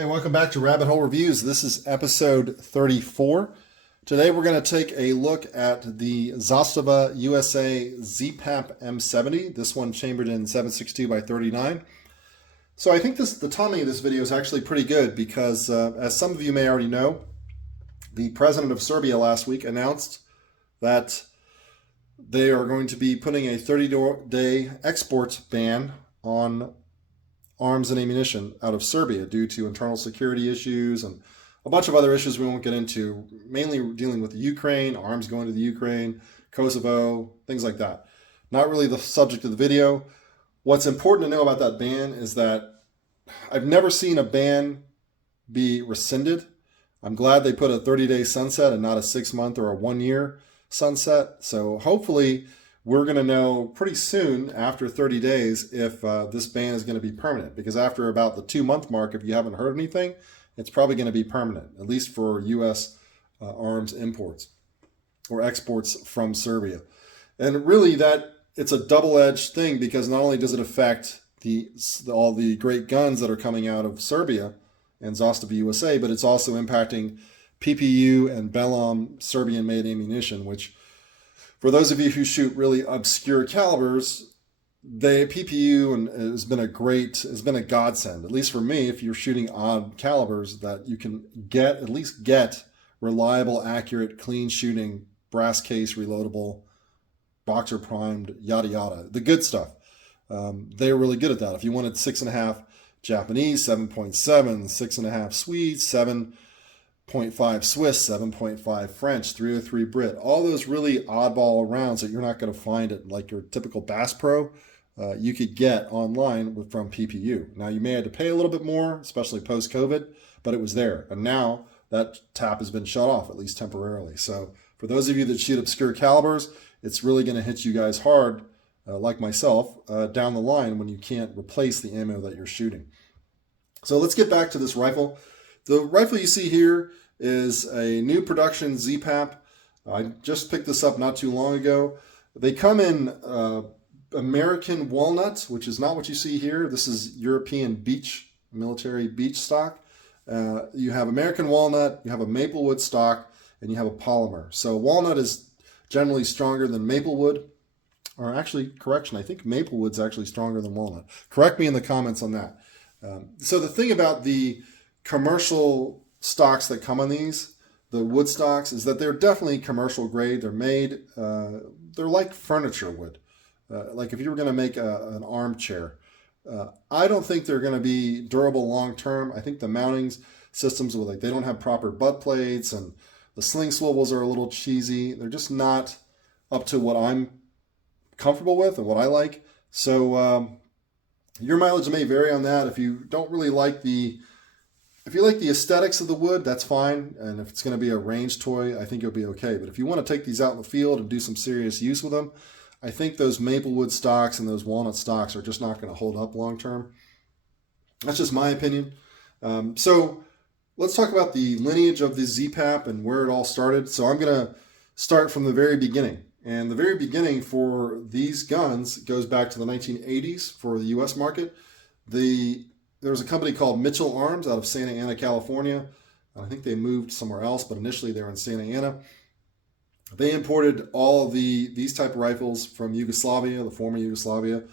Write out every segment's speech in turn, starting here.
Hey, welcome back to Rabbit Hole Reviews. This is episode 34. Today we're going to take a look at the Zastava USA ZPAP M70. This one chambered in 7.62 by 39. So I think the timing of this video is actually pretty good because, as some of you may already know, the president of Serbia last week announced that they are going to be putting a 30-day export ban on arms and ammunition out of Serbia due to internal security issues and a bunch of other issues we won't get into, mainly dealing with the Ukraine, arms going to the Ukraine, Kosovo, things like that. Not really the subject of the video. What's important to know about that ban is that I've never seen a ban be rescinded. I'm glad they put a 30-day sunset and not a 6-month or a 1-year sunset. So hopefully we're going to know pretty soon after 30 days if this ban is going to be permanent, because after about the 2-month mark, if you haven't heard anything, it's probably going to be permanent, at least for U.S. Arms imports or exports from Serbia. And really that it's a double-edged thing, because not only does it affect all the great guns that are coming out of Serbia and Zastava USA, but it's also impacting PPU and Belom Serbian-made ammunition, which for those of you who shoot really obscure calibers, the PPU has been a godsend. At least for me, if you're shooting odd calibers, that you can at least get reliable, accurate, clean shooting, brass case, reloadable, boxer primed, yada yada, the good stuff. They're really good at that. If you wanted 6.5 Japanese, 7.7, 6.5 Swedes, 7.5 Swiss, 7.5 French, 303 Brit, all those really oddball rounds that you're not going to find at like your typical Bass Pro, you could get online from PPU. Now you may have to pay a little bit more, especially post-COVID, but it was there. And now that tap has been shut off, at least temporarily. So for those of you that shoot obscure calibers, it's really going to hit you guys hard, like myself, down the line when you can't replace the ammo that you're shooting. So let's get back to this rifle. The rifle you see here is a new production ZPAP. I just picked this up not too long ago. They come in American walnut, which is not what you see here. This is European military beech stock. You have American walnut, you have a maplewood stock, and you have a polymer. So walnut is generally stronger than maplewood. Or actually, correction, I think maplewood's actually stronger than walnut. Correct me in the comments on that. So the thing about the commercial stocks that come on these, the wood stocks, is that they're definitely commercial grade. They're made, they're like furniture wood. Like if you were going to make an armchair. I don't think they're going to be durable long term. I think the mounting systems, they don't have proper butt plates, and the sling swivels are a little cheesy. They're just not up to what I'm comfortable with and what I like. So your mileage may vary on that. If you don't really like if you like the aesthetics of the wood, that's fine. And if it's going to be a range toy, I think you'll be okay. But if you want to take these out in the field and do some serious use with them, I think those maplewood stocks and those walnut stocks are just not going to hold up long term. That's just my opinion. So let's talk about the lineage of the ZPAP and where it all started. So I'm going to start from the very beginning. And the very beginning for these guns goes back to the 1980s for the U.S. market. There was a company called Mitchell Arms out of Santa Ana, California. I think they moved somewhere else, but initially they were in Santa Ana. They imported all of these type of rifles from Yugoslavia, the former Yugoslavia,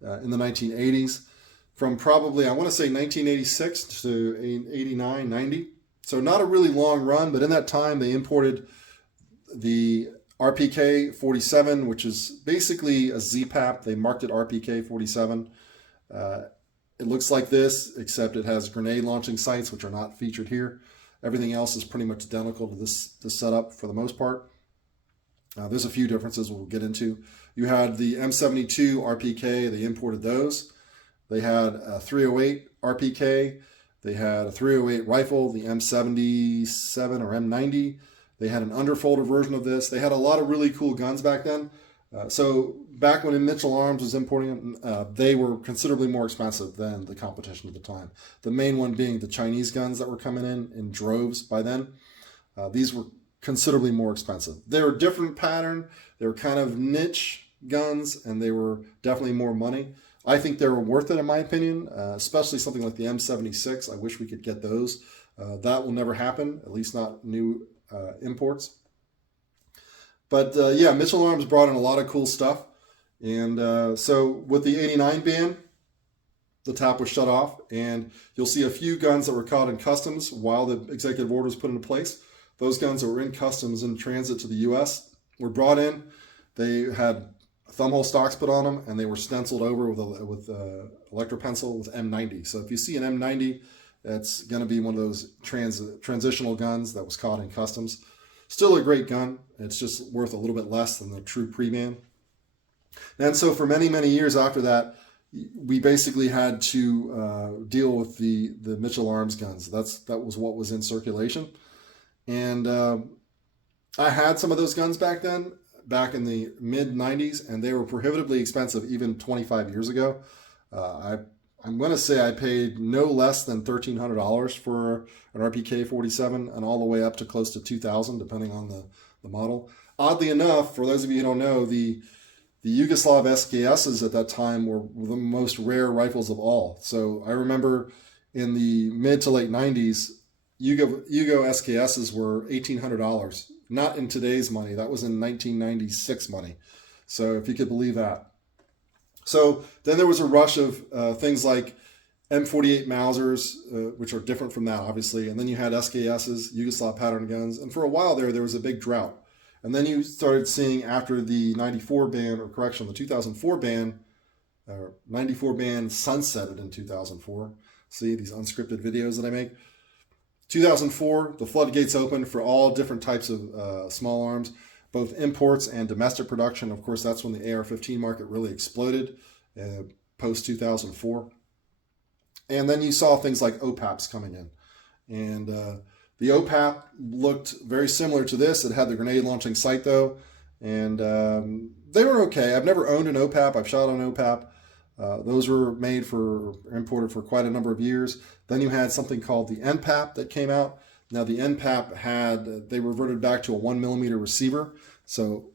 in the 1980s. From probably, I want to say 1986 to 89, 90. So not a really long run, but in that time they imported the RPK 47, which is basically a ZPAP. They marked it RPK 47. It looks like this, except it has grenade launching sights, which are not featured here. Everything else is pretty much identical to this setup for the most part. There's a few differences we'll get into. You had the M72 RPK. They imported those. They had a 308 RPK. They had a 308 rifle, the M77 or M90. They had an underfolder version of this. They had a lot of really cool guns back then. So back when Mitchell Arms was importing them, they were considerably more expensive than the competition at the time. The main one being the Chinese guns that were coming in droves by then. These were considerably more expensive. They were different pattern. They were kind of niche guns, and they were definitely more money. I think they were worth it in my opinion, especially something like the M76. I wish we could get those. That will never happen, at least not new imports. But yeah, Mitchell Arms brought in a lot of cool stuff. And so with the 89 ban, the tap was shut off, and you'll see a few guns that were caught in customs while the executive order was put into place. Those guns that were in customs in transit to the U.S. were brought in. They had thumbhole stocks put on them, and they were stenciled over with electropencil with M90. So if you see an M90, that's going to be one of those transitional guns that was caught in customs. Still a great gun. It's just worth a little bit less than the true pre-ban. And so for many, many years after that, we basically had to deal with the Mitchell Arms guns. That was what was in circulation. And I had some of those guns back then, back in the mid-90s, and they were prohibitively expensive even 25 years ago. I'm going to say I paid no less than $1,300 for an RPK 47 and all the way up to close to $2,000, depending on the model. Oddly enough, for those of you who don't know, the Yugoslav SKSs at that time were the most rare rifles of all. So I remember in the mid to late 90s, Yugo SKSs were $1,800. Not in today's money. That was in 1996 money. So if you could believe that. So then there was a rush of things like M48 Mausers, which are different from that, obviously. And then you had SKSs, Yugoslav pattern guns. And for a while there was a big drought. And then you started seeing after the 94 ban, or correction, the 2004 ban, 94 ban sunsetted in 2004. See these unscripted videos that I make? 2004, the floodgates opened for all different types of small arms, both imports and domestic production. Of course, that's when the AR-15 market really exploded post-2004. And then you saw things like OPAPs coming in. And the OPAP looked very similar to this. It had the grenade launching sight though. And they were okay. I've never owned an OPAP. I've shot an OPAP. Those were imported for quite a number of years. Then you had something called the NPAP that came out. Now the NPAP they reverted back to a 1mm receiver. So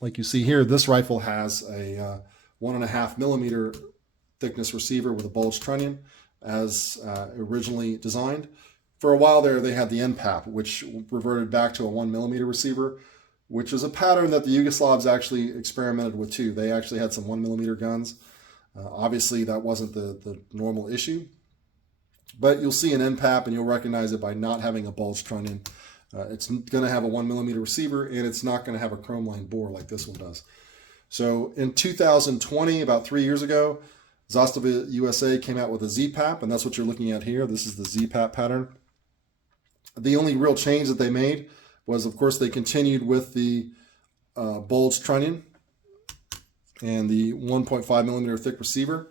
like you see here, this rifle has a 1.5mm thickness receiver with a bulge trunnion as originally designed. For a while there, they had the NPAP, which reverted back to a 1mm receiver, which is a pattern that the Yugoslavs actually experimented with too. They actually had some 1mm guns. Obviously, that wasn't the normal issue. But you'll see an NPAP and you'll recognize it by not having a bulge trunnion. It's going to have a 1mm receiver, and it's not going to have a chrome line bore like this one does. So in 2020, about 3 years ago, Zastava USA came out with a ZPAP, and that's what you're looking at here. This is the ZPAP pattern. The only real change that they made was, of course, they continued with the bulge trunnion and the 1.5mm thick receiver,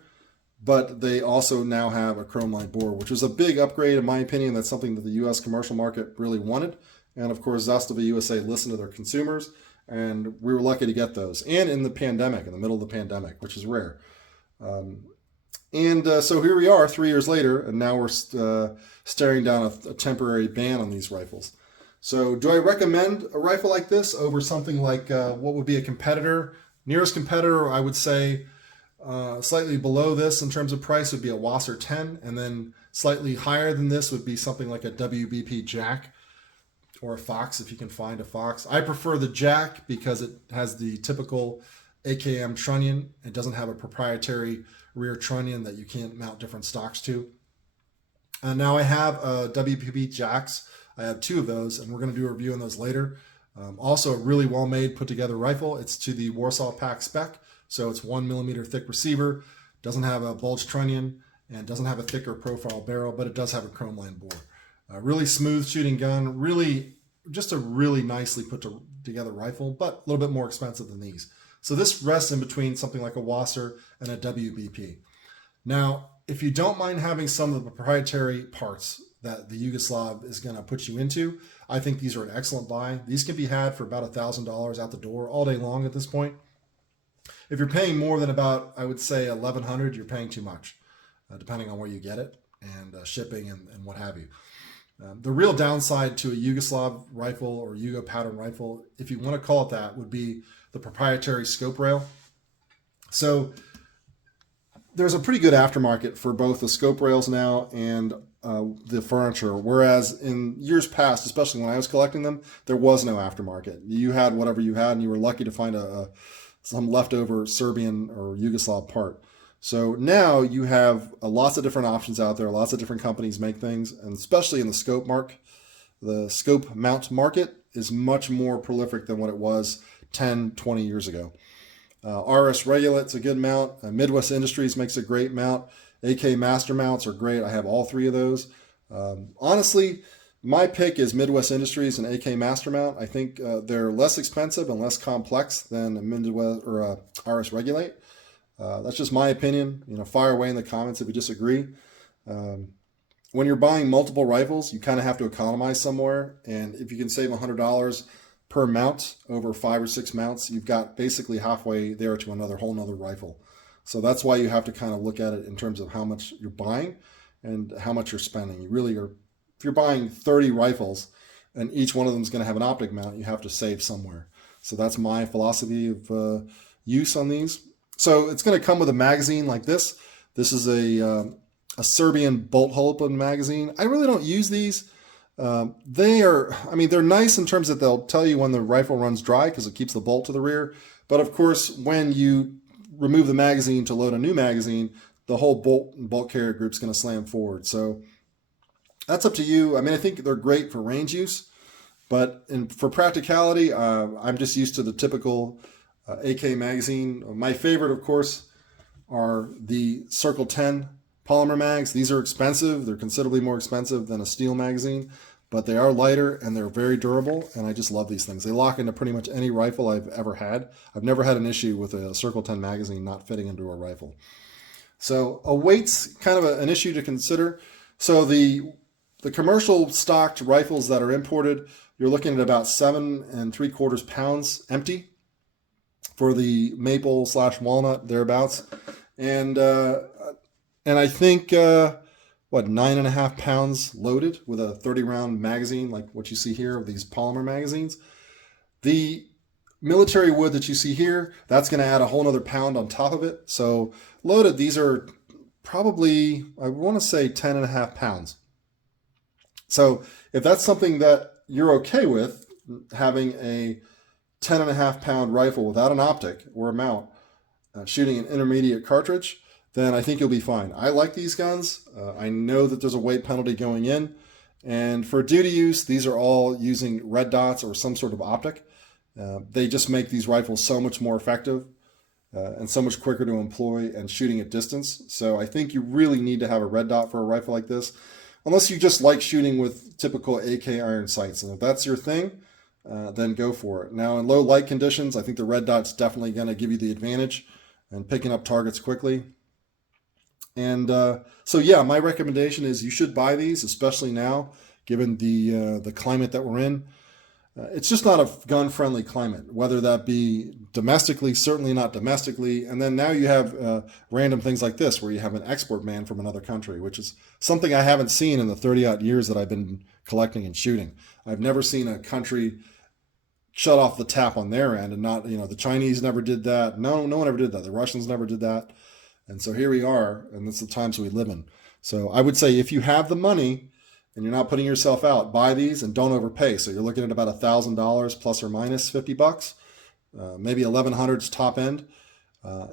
but they also now have a chrome line bore, which was a big upgrade in my opinion. That's something that the U.S. commercial market really wanted. And of course, Zastava USA listened to their consumers, and we were lucky to get those. And in the pandemic, in the middle of the pandemic, which is rare. So here we are 3 years later, and now we're staring down a temporary ban on these rifles. So do I recommend a rifle like this over something like what would be a competitor? Nearest competitor, I would say slightly below this in terms of price would be a Wasser 10, and then slightly higher than this would be something like a WBP Jack or a Fox, if you can find a Fox. I prefer the Jack because it has the typical AKM trunnion. It doesn't have a proprietary rear trunnion that you can't mount different stocks to. Now I have WBP Jacks. I have 2 of those, and we're going to do a review on those later. Also a really well-made, put-together rifle. It's to the Warsaw Pack spec, so it's 1mm thick receiver, doesn't have a bulge trunnion, and doesn't have a thicker profile barrel, but it does have a chrome line bore. A really smooth shooting gun, just a really nicely put-together rifle, but a little bit more expensive than these. So this rests in between something like a Wasser and a WBP. Now, if you don't mind having some of the proprietary parts that the Yugoslav is going to put you into, I think these are an excellent buy. These can be had for about $1,000 out the door all day long at this point. If you're paying more than about, I would say, $1,100, you're paying too much, depending on where you get it and shipping and what have you. The real downside to a Yugoslav rifle or Yugo pattern rifle, if you want to call it that, would be the proprietary scope rail. So there's a pretty good aftermarket for both the scope rails now and the furniture, whereas in years past, especially when I was collecting them, there was no aftermarket. You had whatever you had, and you were lucky to find some leftover Serbian or Yugoslav part. So now you have lots of different options out there. Lots of different companies make things, and especially in the scope mount market is much more prolific than what it was 10, 20 years ago. RS Regulate's a good mount. Midwest Industries makes a great mount. AK Master mounts are great. I have all three of those. Honestly, my pick is Midwest Industries and AK Master mount. I think they're less expensive and less complex than a Midwest or RS Regulate. That's just my opinion. Fire away in the comments if you disagree. When you're buying multiple rifles, you kind of have to economize somewhere, and if you can save $100 per mount over 5 or 6 mounts, you've got basically halfway there to whole nother rifle. So that's why you have to kind of look at it in terms of how much you're buying and how much you're spending. You really are, if you're buying 30 rifles and each one of them is going to have an optic mount, you have to save somewhere. So that's my philosophy of use on these. So it's going to come with a magazine like this. This is a Serbian bolt hole open magazine. I really don't use these. They're nice in terms that they'll tell you when the rifle runs dry because it keeps the bolt to the rear. But of course, when you remove the magazine to load a new magazine, the whole bolt carrier group is going to slam forward. So that's up to you. I think they're great for range use, but for practicality, I'm just used to the typical AK magazine. My favorite, of course, are the Circle 10 polymer mags. These are expensive. They're considerably more expensive than a steel magazine, but they are lighter and they're very durable, and I just love these things. They lock into pretty much any rifle I've ever had. I've never had an issue with a Circle 10 magazine not fitting into a rifle. So a weight's kind of an issue to consider. So the commercial stocked rifles that are imported, you're looking at about 7 3/4 pounds empty for the maple / walnut, thereabouts. And I think, 9.5 pounds loaded with a 30-round magazine, like what you see here of these polymer magazines. The military wood that you see here, that's going to add a whole nother pound on top of it. So loaded, these are probably, I want to say 10.5 pounds. So if that's something that you're okay with, having a 10.5 pound rifle without an optic or a mount, shooting an intermediate cartridge, then I think you'll be fine. I like these guns. I know that there's a weight penalty going in. And for duty use, these are all using red dots or some sort of optic. They just make these rifles so much more effective and so much quicker to employ and shooting at distance. So I think you really need to have a red dot for a rifle like this, unless you just like shooting with typical AK iron sights. And if that's your thing, then go for it. Now, in low light conditions, I think the red dot's definitely going to give you the advantage and picking up targets quickly. And so, yeah, my recommendation is you should buy these, especially now, given the climate that we're in. It's just not a gun-friendly climate, whether that be domestically, certainly not domestically. And then now you have random things like this, where you have an export ban from another country, which is something I haven't seen in the 30-odd years that I've been collecting and shooting. I've never seen a country shut off the tap on their end, and not, the Chinese never did that. No one ever did that. The Russians never did that. And so here we are, and that's the times we live in. So I would say if you have the money and you're not putting yourself out, buy these and don't overpay. So you're looking at about $1,000 plus or minus $50, maybe $1,100's top end.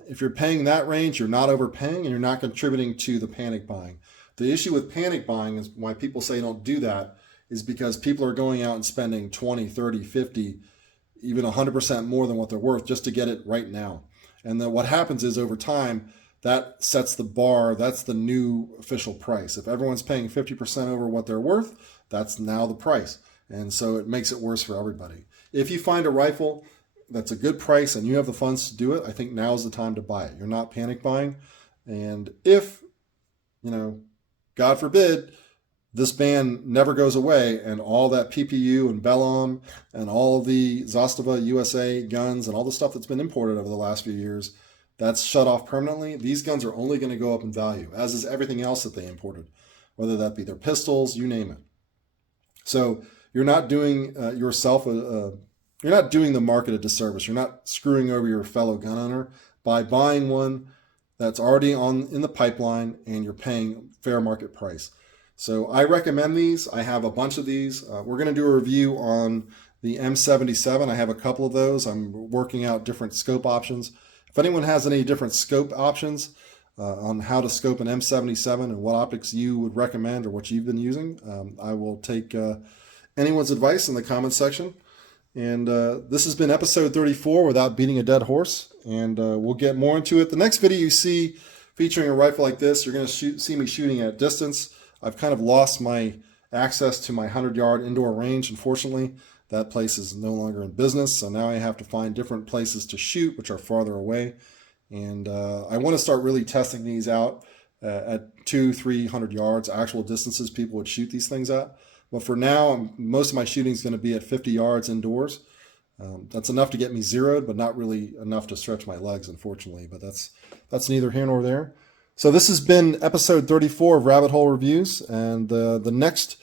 If you're paying that range, you're not overpaying and you're not contributing to the panic buying. The issue with panic buying is why people say don't do that is because people are going out and spending 20, 30, 50, even 100% more than what they're worth just to get it right now. And then what happens is over time, that sets the bar. That's the new official price. If everyone's paying 50% over what they're worth, that's now the price. And so it makes it worse for everybody. If you find a rifle that's a good price and you have the funds to do it, I think now's the time to buy it. You're not panic buying. And if, God forbid, this ban never goes away and all that PPU and Bellum and all the Zastava USA guns and all the stuff that's been imported over the last few years, that's shut off permanently, these guns are only going to go up in value, as is everything else that they imported, whether that be their pistols, you name it. So you're not doing you're not doing the market a disservice. You're not screwing over your fellow gun owner by buying one that's already in the pipeline and you're paying fair market price. So I recommend these. I have a bunch of these. We're going to do a review on the M77. I have a couple of those. I'm working out different scope options. If anyone has any different scope options on how to scope an M77 and what optics you would recommend or what you've been using, I will take anyone's advice in the comments section. And this has been episode 34 without beating a dead horse. And we'll get more into it. The next video you see featuring a rifle like this, you're going to see me shooting at distance. I've kind of lost my access to my 100-yard indoor range. Unfortunately, that place is no longer in business. So now I have to find different places to shoot, which are farther away. And I want to start really testing these out at 200-300 yards, actual distances people would shoot these things at. But for now, most of my shooting is going to be at 50 yards indoors. That's enough to get me zeroed, but not really enough to stretch my legs, unfortunately. But that's neither here nor there. So this has been episode 34 of Rabbit Hole Reviews, and the next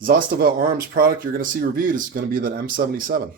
Zastava Arms product you're going to see reviewed is going to be that M77.